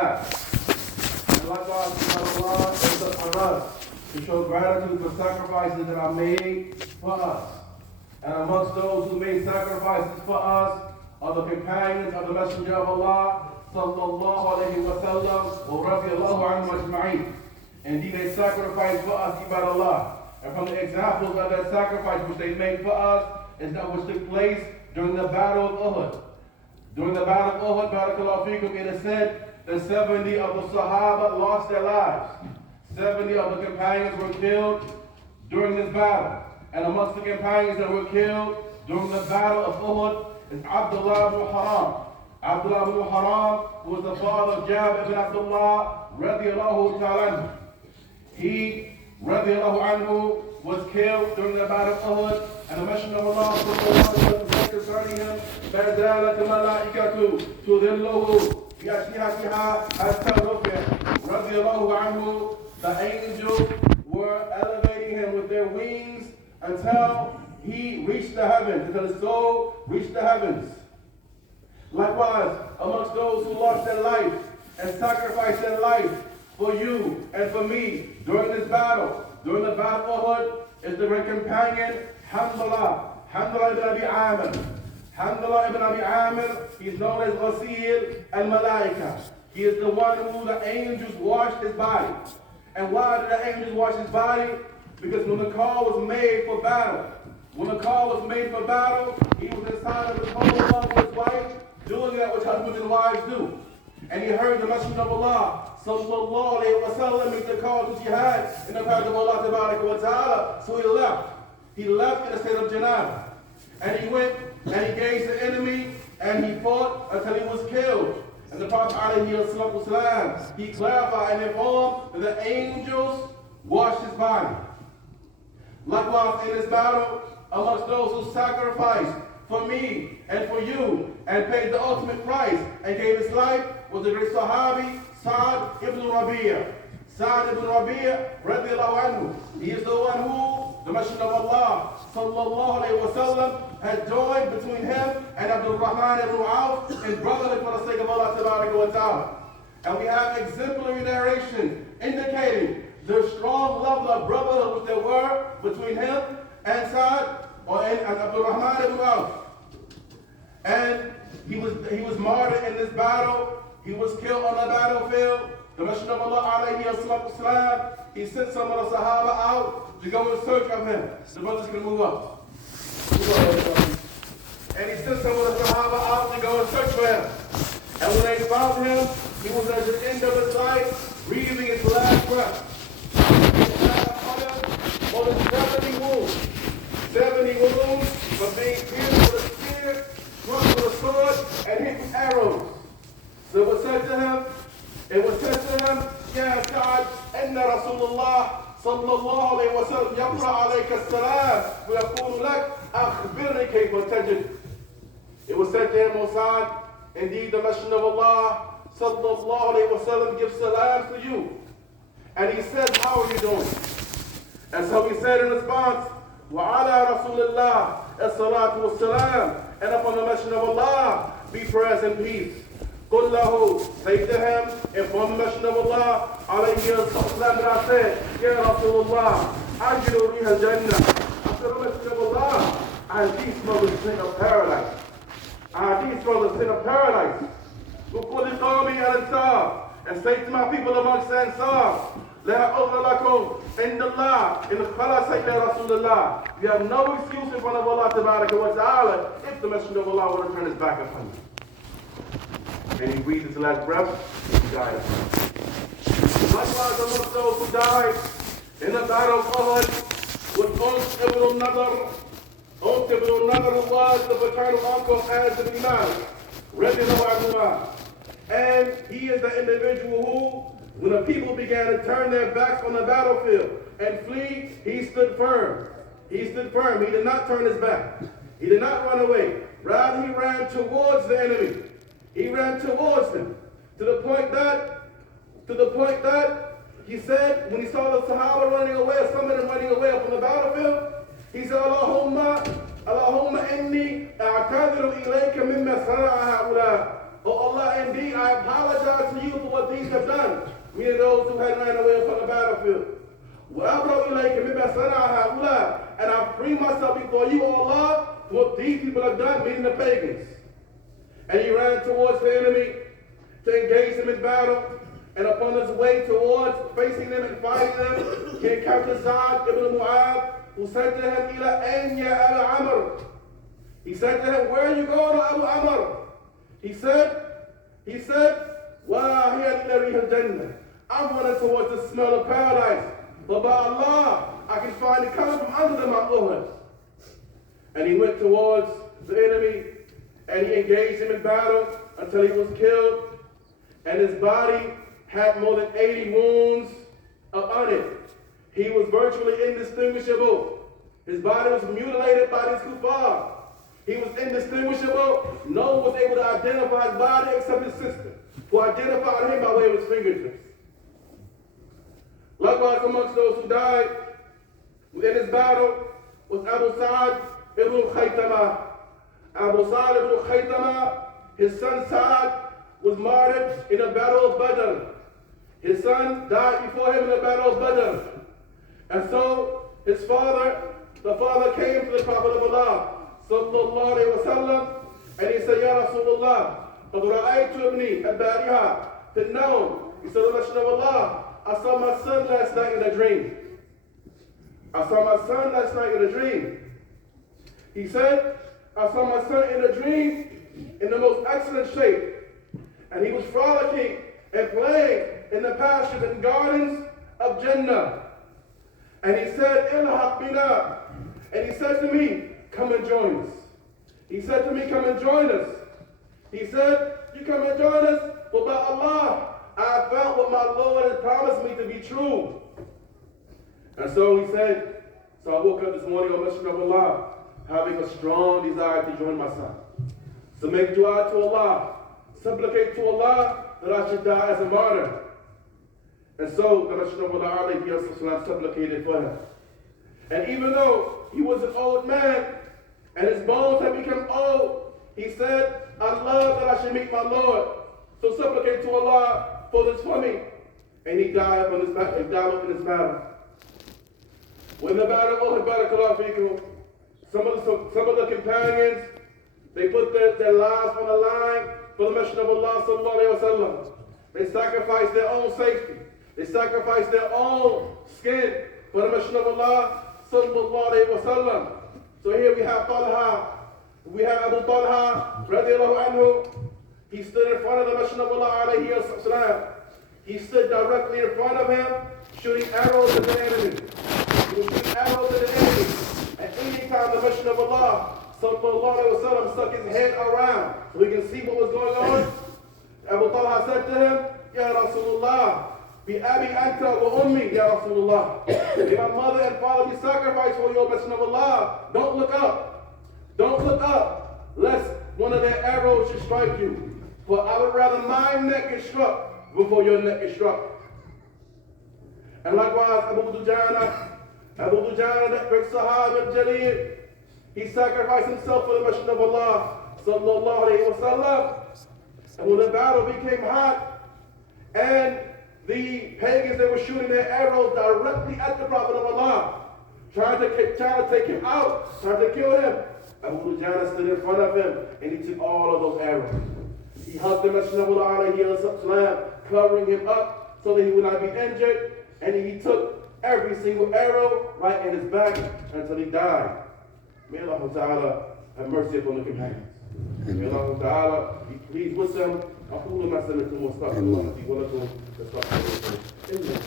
And likewise, Allah is upon us to show gratitude for sacrifices that are made for us. And amongst those who made sacrifices for us are the companions of the Messenger of Allah, sallallahu alayhi wa sallam, wa radiyallahu anhu ajma'in. Indeed, they sacrificed for us, ibad Allah. And from the examples of that sacrifice which they made for us is that which took place during the Battle of Uhud. During the Battle of Uhud, barakallahu fikum, it is said that 70 of the Sahaba lost their lives. 70 of the companions were killed during this battle. And amongst the companions that were killed during the Battle of Uhud is Abdullah ibn Haram. Abdullah ibn Haram, who was the father of Jabir ibn Abdullah, radiyallahu ta'ala. He, radiyallahu anhu, was killed during the Battle of Uhud, and the Messenger of Allah, sallallahu alayhi wa sallam, said concerning him, فَذَلَكَ مَلَائِكَةُ تُذِلُّهُ بِأَجْنِحَتِهَا حَتَّى رُفِعَ. Radiyallahu anhu, the angels were elevating him with their wings until he reached the heavens, until his soul reached the heavens. Likewise, amongst those who lost their life and sacrificed their life for you and for me during this battle, during the Battle of Uhud, is the great companion Hamdullah ibn Abi Amir. Hamdullah ibn Abi Amir, he's known as Ghasil al-Malaika. He is the one who the angels washed his body. And why did the angels wash his body? Because when the call was made for battle, he was inside of his home along with his wife, doing that which husbands and wives do. And he heard the Messenger of Allah, sallallahu alayhi wa sallam, make the call to jihad in the path of Allah tabaraka wa ta'ala. So he left. He left in a state of janabah. And he went and he gazed the enemy and he fought until he was killed. And the Prophet alayhi salam, he clarified and informed that the angels washed his body. Likewise, in this battle, amongst those who sacrificed for me and for you and paid the ultimate price and gave his life was the great Sahabi Sa'd ibn Rabi'a. Sa'd ibn Rabi'a, radiyallahu anhu. He is the one who the Messenger of Allah, sallallahu alayhi wa sallam, had joined between him and Abdul Rahman ibn Auf in brotherhood for the sake of Allah tabaraka wa ta'ala. And we have exemplary narration indicating the strong level of brotherhood which there were between him and Sa'd and Abdul Rahman ibn Auf. And he was martyred in this battle. He was killed on the battlefield. The Messenger of Allah alayhi salam, he sent some of the Sahaba out to go in search of him. The brothers can move up. And he sent some of the Sahaba out to go in search for him. And when they found him, he was at the end of his life, breathing his last breath. More than 70 wounds. 70 wounds from being pierced with a spear, struck with a sword, and hit with arrows. So it was said to him, يا سعد إن رسول الله صلى الله عليه وسلم يقرأ عليك السلام ويقول لك أخبرني كيف تجد. It was said to him, O Sa'd, indeed the Messenger of Allah sallallahu alayhi wa sallam gives salam to you. And he says, how are you doing? And so he said in response, وعلى رسول الله الصلاة والسلام, and upon the Messenger of Allah be praise and peace. قل له, say to him, inform the Messenger of Allah عليه الصلاة that I said, يا رسول الله أجل ريح الجنة. I said, O Messenger of Allah, I indeed smell the scent of paradise. I indeed smell the scent of paradise. وقل لقومي الأنصار, and say to my people amongst the Ansar, لا أغل لكم عند الله إن خلص إلى رسول الله. You have no excuse in front of Allah tabaraka wa ta'ala if the Messenger of Allah were to turn his back upon you. And he breathed his last breath, he died. Likewise, amongst those who died in the Battle of Uhud was ibn Nadr. Ibn Nadr, who was the paternal uncle of Anas ibn Malik, radiyallahu anhu. And he is the individual who, when the people began to turn their backs on the battlefield and flee, he stood firm. He stood firm. He did not turn his back. He did not run away. Rather, he ran towards the enemy. He ran towards them to the point that he said, when he saw the Sahaba running away, some of them running away from the battlefield, he said, Allahumma inni a'tadiru ilayka mimma sana'a ha'ula. Oh Allah, indeed, I apologize to you for what these have done, meaning those who had ran away from the battlefield. وَأَبْرَوْا إِلَيْكَ مِمَّا صَنَعَ هَؤُلَاءِ, and I free myself before you, O Allah, from what these people have done, meaning the pagans. And he ran towards the enemy to engage them in battle, and upon his way towards facing them and fighting them, he encountered Sa'd ibn Mu'adh, who said to him, إِلَىٰ أَيْنَ يَا أَبَا عَمْرٍ. He said to him, where are you going, Abu Amr? He said, وَهِيَ لِرِيحِ الْجَنَّةِ. I'm running towards the smell of paradise. But by Allah, I can find it coming from under the Mount Uhud. And he went towards the enemy, and he engaged him in battle until he was killed. And his body had more than 80 wounds on it. He was virtually indistinguishable. His body was mutilated by these kuffar. He was indistinguishable. No one was able to identify his body except his sister, who identified him by way of his fingertips. Likewise, amongst those who died within this battle was Abu Sa'd ibn Khaythama. Abu Sa'd ibn Khaythama, his son Sa'd, was martyred in the battle of Badr. His son died before him in the battle of Badr. And so his father, the father came to the Prophet of Allah, sallallahu alayhi wa sallam, and he said, Ya Rasulullah, قَدْ رَأَيْتُ ابْنِي الْبَارِحَةَ فِي النَّوْمِ. He said, O Messenger of Allah, I saw my son last night in a dream. I saw my son last night in a dream. He said, I saw my son in a dream in the most excellent shape. And he was frolicking and playing in the pastures and gardens of Jannah. And he said, Ilhaq bina. And he said to me, come and join us. He said to me, come and join us. He said, you come and join us, but by Allah, I found what my Lord had promised me to be true. And so he said, so I woke up this morning, O Messenger of Allah, having a strong desire to join my son. So make dua to Allah, supplicate to Allah that I should die as a martyr. And so the Messenger of Allah alayhi supplicated for him. And even though he was an old man and his bones had become old, he said, I love that I should meet my Lord. So supplicate to Allah for this for me. And he died up in this battle. When the battle of Uhud, some of the companions, they put their lives on the line for the Messenger of Allah sallallahu alayhi wa sallam. They sacrificed their own safety. They sacrificed their own skin for the Messenger of Allah sallallahu alayhi wa sallam. So here we have Talha. We have Abu Talha radiallahu anhu. He stood in front of the Messenger of Allah alayhi salam. He stood directly in front of him, shooting arrows at the enemy. He was shooting arrows at the enemy. And any time the Messenger of Allah sallallahu alayhi wa sallam stuck his head around so he can see what was going on, Abu Talha said to him, Ya Rasulullah, bi abi anta wa ummi, Ya Rasulullah. If my mother and father be sacrificed for you, Messenger of Allah, don't look up. Don't look up, lest one of their arrows should strike you. For I would rather my neck is struck before your neck is struck. And likewise, Abu Dujana, that great Sahaba Jaleel, he sacrificed himself for the Messenger of Allah sallallahu alayhi wa sallam. And when the battle became hot, and the pagans, they were shooting their arrows directly at the Prophet of Allah, trying to take him out, trying to kill him. Abu Dujana stood in front of him, and he took all of those arrows. He hugged the Messenger of Allah alayhi salam, covering him up so that he would not be injured, and he took every single arrow right in his back until he died. May Allah Ta'ala have mercy upon the companions. May Allah Ta'ala be pleased with them. أقول ما سمعتم واستغفر الله لي ولكم فاستغفروه إنه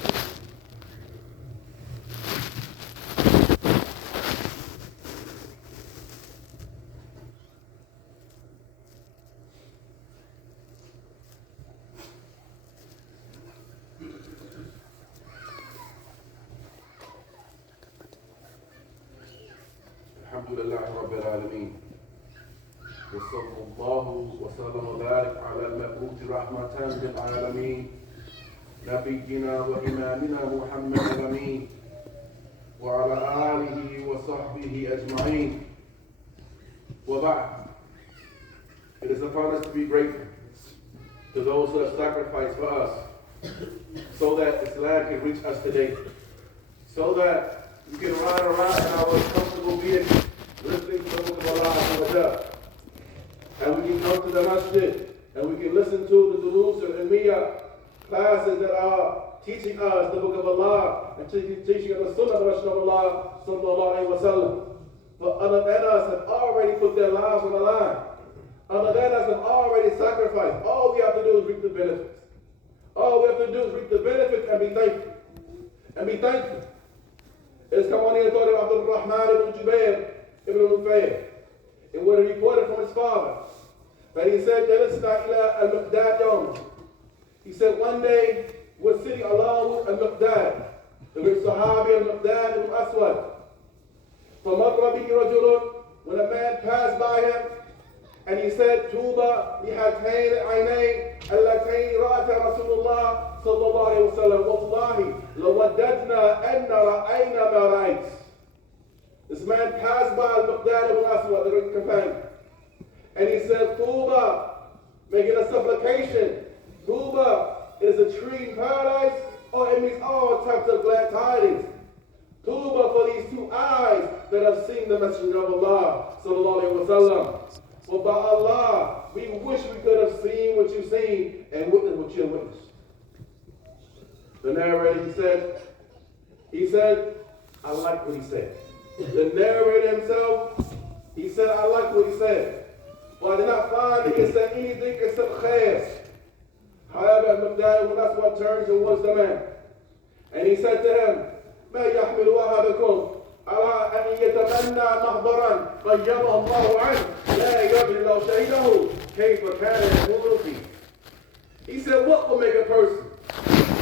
الحمد لله رب العالمين وصلى الله وسلم وبارك على المبعوث رحمة للعالمين نبينا وإمامنا محمد الأمين وعلى آله وصحبه أجمعين وبعد. It is upon us to be grateful to those who have sacrificed for us so that Islam can reach us today, so that we can ride around in our comfortable vehicle, listening to the book of Allah, and we can come to the masjid, and we can listen to the durus and Miyah classes that are teaching us the book of Allah and teaching us the sunnah of Rasulullah sallallahu alayhi wa sallam. But other than us have already put their lives on the line. Other than us have already sacrificed. All we have to do is reap the benefits. All we have to do is reap the benefits and be thankful. And be thankful. It's come on the authority of Abdul Rahman ibn Jubair ibn Nufayr. And what he reported from his father, that he said, "Jalasna ila al-Miqdad yawm." He said, one day we're sitting along with al-Miqdad, the great Sahabi al-Miqdad ibn Aswad. فَمَرَّ بِهِ رَجُلٌ, when a man passed by him, and he said, "Tuba لِهَاتَيْنِ الْعَيْنَيْنِ اللَّتَيْنِ رَأَتَا رَسُولُ اللَّهِ صَلَّى اللَّهُ عَلَيْهِ وَسَلَّمَ وَاللَّهِ لَوَدَّدْنَا أَنَّ رَأَيْنَا مَا رَأَيْتَ." This man passed by al-Miqdad ibn Aswad, the great companion, and he said, "Tuba," making a supplication. Tuba is a tree in paradise, or it means all types of glad tidings. Tuba for these two eyes that have seen the Messenger of Allah sallallahu alaihi wasallam. For by Allah, we wish we could have seen what you've seen and witnessed what you have witnessed. The narrator, he said, I like what he said. The narrator himself, he said, I like what he said. But I did not find that he said anything except khair. However, that's what turned towards the man. And he said to him, ما يحمل أحدكم على أن يتمنى محضرا غيبه الله عنه لا يدري لو شهده كيف كان يكون فيه. He said, what will make a person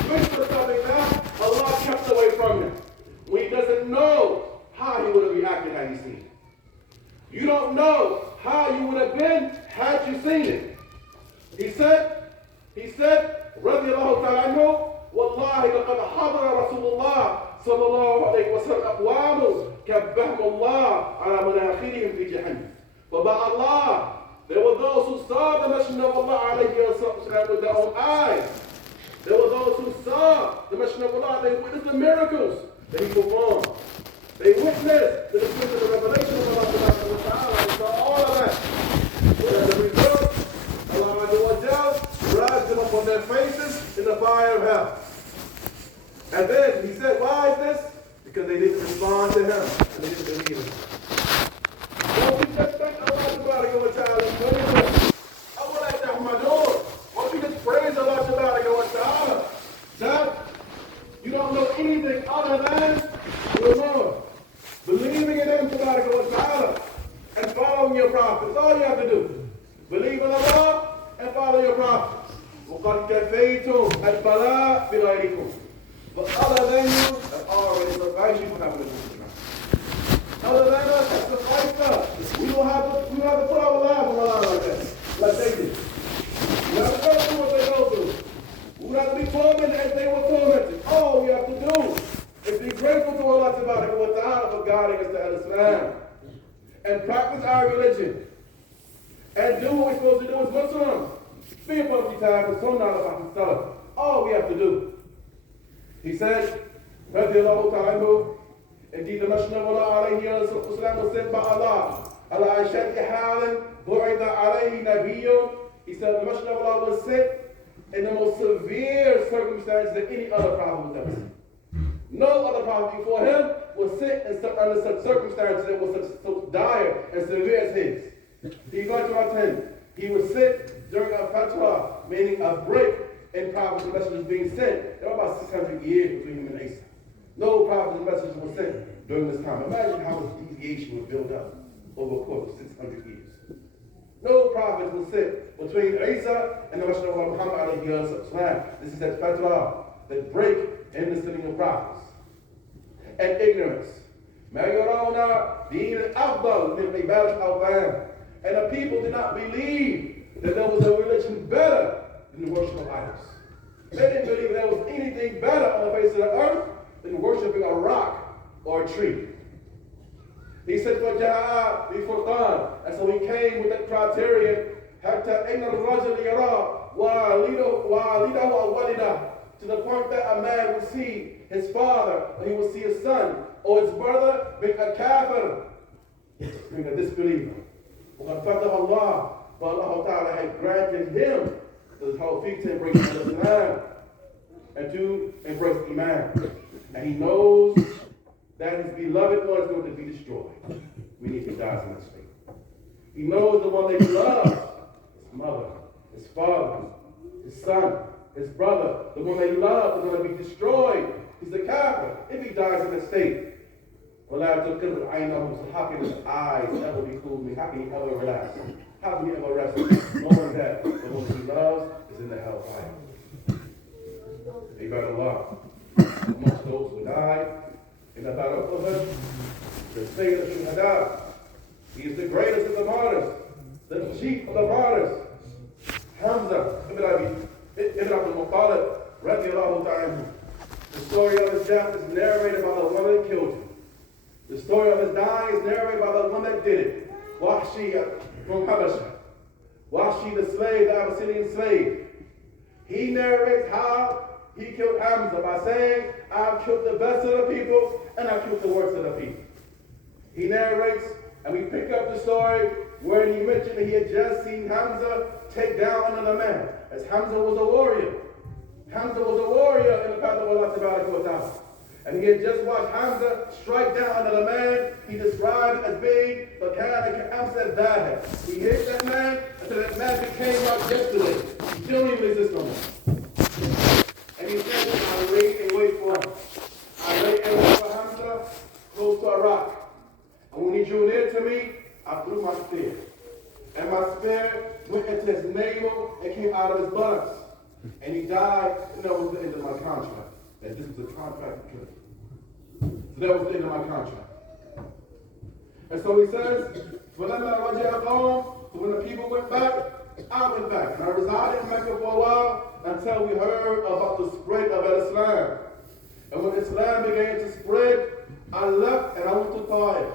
wish for something that Allah kept away from him when he doesn't know how he would have reacted had he seen it? You don't know how you would have been had you seen it. He said, رضي الله تعالى عنه, والله لقد حضر رسول الله صلى الله عليه وسلم أقوام كبهم الله على مناخرهم في جهنم. But by Allah, there were those who saw the Messenger of Allah عليه وسلم with their own eyes. There were those who saw the Messenger of Allah. They witnessed the miracles that he performed. They witnessed the description of the revelation of Allah subhanahu wa ta'ala. They saw all of that. But as a result, Allah dragged them up on their faces in the fire of hell. And then he said, why is this? Because they didn't respond to him and they didn't believe him. Don't we just thank Allah subhanahu wa ta'ala and praise him? I would like to have my door. Won't we just praise Allah subhanahu wa ta'ala? That you don't know anything other than the Lord. Believing in him subhanahu wa ta'ala and following your prophets. That's all you have to do. Believe in Allah and follow your prophets. وَقَدْ كَفَيْتُمْ الْبَلَاءَ بِغَيْرِكُمْ. But other than you, have already sufficed you for having a good. Other than us, have sufficed us. We don't have to put our lives on the line like that, like they did. We have to go through what they go through. We don't have to be tormented as they were tormented. All we have to do is be grateful to Allah subhanahu wa ta'ala for guiding us to Islam. And practice our religion. And do what we're supposed to do as Muslims. Be a public time for sunnah about the all we have to do. He said, رضي الله تعالى, indeed the Messenger of Allah alayhi wasallam was sent by Allah. على أشد حال بعث عليه نبي. He said the Messenger of Allah was sent in the most severe circumstances that any other prophet was ever sent. No other prophet before him was sent under such circumstances that was so dire and severe as his. He got to our 10. He was sent during a fatwa, meaning a break in prophets and messengers being sent. There were about 600 years between him and Isa. No prophets and messengers were sent during this time. Imagine how this deviation would build up over a course of 600 years. No prophets were sent between Isa and the Messenger of Allah Muhammad alayhi wasallam. This is that fatwa, that break in the sending of prophets. And ignorance. ما يرون دين أفضل من عبادة الأوثان. And the people did not believe that there was a religion better than the worship of idols. They didn't believe there was anything better on the face of the earth than worshiping a rock or a tree. He said, فَجَاءَ بِفُرْقَانٍ. And so he came with that criterion, حَتَّى إِنَّ الرَّجُلَ يَرَى وَالِدَهُ وَوَلِدَهُ, to the point that a man would see his father, or he would see his son, or his brother being a kafir, being a disbeliever. وقد فتح Allah, but Allah Ta'ala had granted him the tawfiq to embrace Islam and to embrace Iman. And he knows that his beloved one is going to be destroyed. Meaning if he dies in this state. He knows the one that he loves, his mother, his father, his son, his brother, the one that he loves is going to be destroyed. He's a kafir if he dies in this state. How can his eyes ever be cool me? How can he ever relax? How can he ever rest? Knowing that the one he loves is in the hellfire. Ibad Allah. Amongst those who died in the battle of Uhud, the Sayyid al-Shuhada. He is the greatest of the martyrs, the chief of the martyrs. Hamza ibn Abdul Muttalib, radiallahu ta'ala. The story of his death is narrated by the one that killed him. The story of his dying is narrated by the one that did it. Wahshi from Habasha. Wahshi the slave, the Abyssinian slave. He narrates how he killed Hamza by saying, I've killed the best of the people and I've killed the worst of the people. He narrates, and we pick up the story where he mentioned that he had just seen Hamza take down another man, as Hamza was a warrior. Hamza was a warrior in the path of Allah Ta'ala. And he had just watched Hamza strike down another man. He described it as being the kind Hamza died. He hit that man until that man became like yesterday. He still even exists no more. And he said, I wait and wait for him. I wait and wait for Hamza close to a rock. And when he drew near to me, I threw my spear. And my spear went into his navel and came out of his buttocks. And he died, and that was the end of my contract. That this was a contract to kill him. So that was the end of my contract. And so he says, so when the people went back, I went back. And I resided in Mecca for a while until we heard about the spread of Islam. And when Islam began to spread, I left and I went to Ta'if.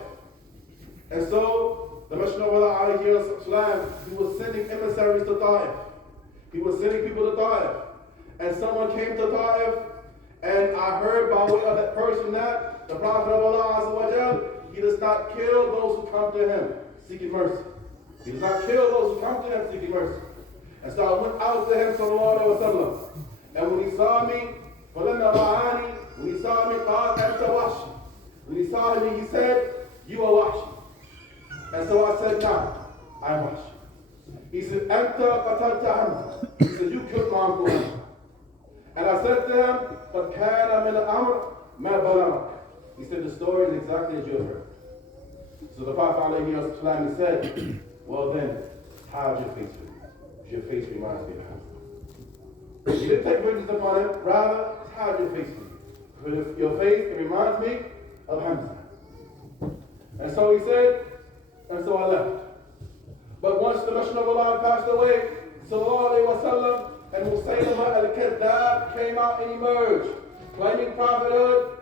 And so the Messenger of Allah, he was sending emissaries to Ta'if. He was sending people to Ta'if. And someone came to Ta'if, and I heard by way of that person that the Prophet of Allah, he does not kill those who come to him seeking mercy. He does not kill those who come to him seeking mercy. And so I went out to him, sallallahu alaihi wasallam. And when he saw me, when he saw me, when he saw me, he said, you are Wahshi. And so I said, no, I'm Wahshi. He said, Anta qatalta Hamza. He said, you killed my uncle Hamza. And I said to him, but kana min al-amr ma balamak. He said, the story is exactly as you have heard. So the Prophet ﷺ, he said, well then, how's your face with me? Your face reminds me of Hamza. You didn't take vengeance upon him, rather, how's your face with me? Because your face, it reminds me of Hamza. And so he said, and so I left. But once the Messenger of Allah passed away, sallallahu alayhi wa sallam, and Musaylama al-Kadhdhab came out and emerged, claiming prophethood.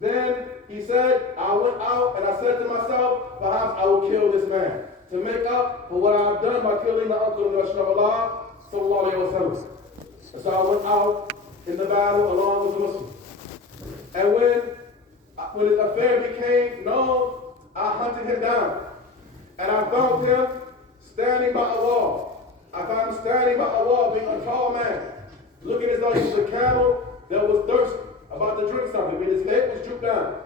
Then he said, I went out and I said to myself, perhaps I will kill this man to make up for what I've done by killing my uncle, the Messenger of Allah, sallallahu alayhi wa sallam. And so I went out in the battle along with the Muslims. And when his affair became known, I hunted him down. And I found him standing by a wall. I found him standing by a wall, being a tall man, looking as though he was a camel that was thirsty, about to drink something, but his head was drooped down.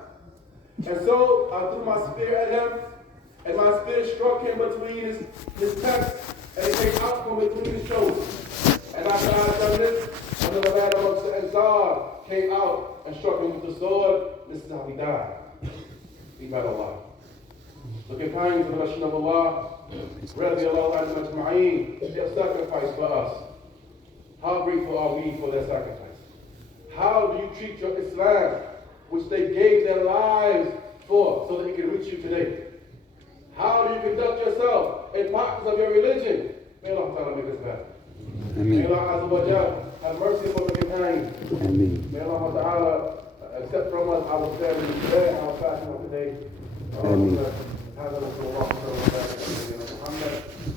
And so I threw my spear at him, and my spear struck him between his chest, and it came out from between his shoulders. And after I had done this, another man amongst the Ansar came out and struck him with the sword. This is how he died. Ibad Allah. Looking kind to the Messenger of Allah, radiallahu anhu ajma'een, their sacrifice for us. How grateful are we for their sacrifice? How do you treat your Islam, which they gave their lives for, so that it can reach you today? How do you conduct yourself in practice of your religion? May Allah Ta'ala make us better. May Allah Azza wa Jal have mercy upon the companions. May Allah Ta'ala accept from us our family today and our fasting of today. هذا رسول الله صلى الله عليه وسلم محمد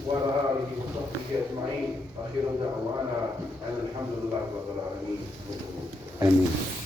وعلى اله وصحبه اجمعين اخر دعوانا ان الحمد لله رب العالمين. Amén.